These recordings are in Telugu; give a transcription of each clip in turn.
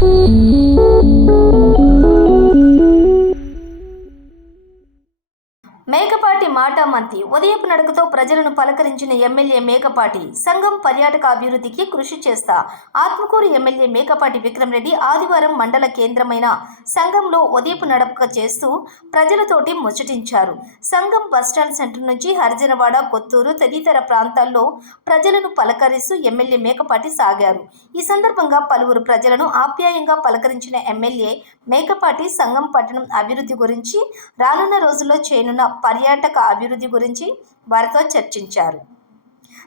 嗯。మేకపాటి మాటామంతి ఉదయపు నడకతో ప్రజలను పలకరించిన ఎమ్మెల్యే మేకపాటి సంఘం పర్యాటక అభివృద్ధికి కృషి చేస్తా. ఆత్మకూరు ఎమ్మెల్యే మేకపాటి విక్రమరెడ్డి ఆదివారం మండల కేంద్రమైన సంఘంలో ఉదయపు నడక చేస్తూ ప్రజలతోటి ముచ్చటించారు. సంఘం బస్టాండ్ సెంటర్ నుంచి హరిజనవాడ కొత్తూరు తదితర ప్రాంతాల్లో ప్రజలను పలకరిస్తూ ఎమ్మెల్యే మేకపాటి సాగారు. ఈ సందర్భంగా పలువురు ప్రజలను ఆప్యాయంగా పలకరించిన ఎమ్మెల్యే మేకపాటి సంఘం పట్టణం అభివృద్ధి గురించి రానున్న రోజుల్లో చేయనున్న పర్యాటక అభివృద్ధి గురించి వారితో చర్చించారు.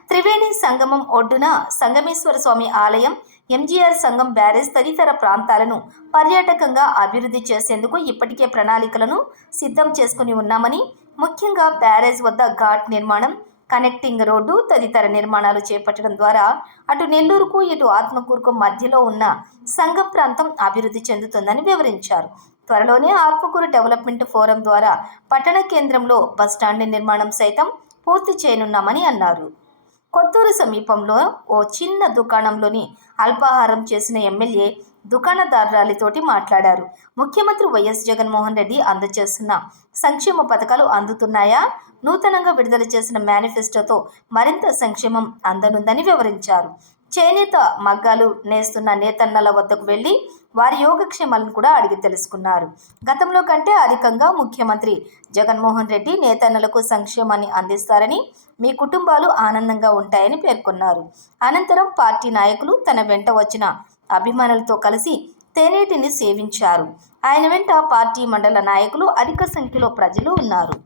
త్రివేణి సంగమం ఒడ్డున సంగమేశ్వర స్వామి ఆలయం ఎంజీఆర్ సంఘం బ్యారేజ్ తదితర ప్రాంతాలను పర్యాటకంగా అభివృద్ధి చేసేందుకు ఇప్పటికే ప్రణాళికలను సిద్ధం చేసుకుని ఉన్నామని ముఖ్యంగా బ్యారేజ్ వద్ద ఘాట్ నిర్మాణం కనెక్టింగ్ రోడ్డు తదితర నిర్మాణాలు చేపట్టడం ద్వారా అటు నెల్లూరుకు ఇటు ఆత్మకూరుకు మధ్యలో ఉన్న సంఘం ప్రాంతం అభివృద్ధి చెందుతుందని వివరించారు. త్వరలోనే ఆత్మకూరు డెవలప్మెంట్ ఫోరం ద్వారా పట్టణ కేంద్రంలో బస్టాండ్ నిర్మాణం సైతం పూర్తి చేయనున్నామని అన్నారు. కొత్తూరు సమీపంలో ఓ చిన్న దుకాణంలోని అల్పాహారం చేసిన ఎమ్మెల్యే దుకాణదారురాలితోటి మాట్లాడారు. ముఖ్యమంత్రి వైఎస్ జగన్మోహన్ రెడ్డి అందజేస్తున్న సంక్షేమ పథకాలు అందుతున్నాయా? నూతనంగా విడుదల చేసిన మేనిఫెస్టోతో మరింత సంక్షేమం అందనుందని వివరించారు. చేనేత మగ్గాలు నేస్తున్న నేతన్నల వద్దకు వెళ్ళి వారి యోగక్షేమాలను కూడా అడిగి తెలుసుకున్నారు. గతంలో కంటే అధికంగా ముఖ్యమంత్రి జగన్మోహన్ రెడ్డి నేతన్నలకు సంక్షేమాన్ని అందిస్తారని మీ కుటుంబాలు ఆనందంగా ఉంటాయని పేర్కొన్నారు. అనంతరం పార్టీ నాయకులు తన వెంట వచ్చిన అభిమానులతో కలిసి తేనేటిని సేవించారు. ఆయన వెంట పార్టీ మండల నాయకులు అధిక సంఖ్యలో ప్రజలు ఉన్నారు.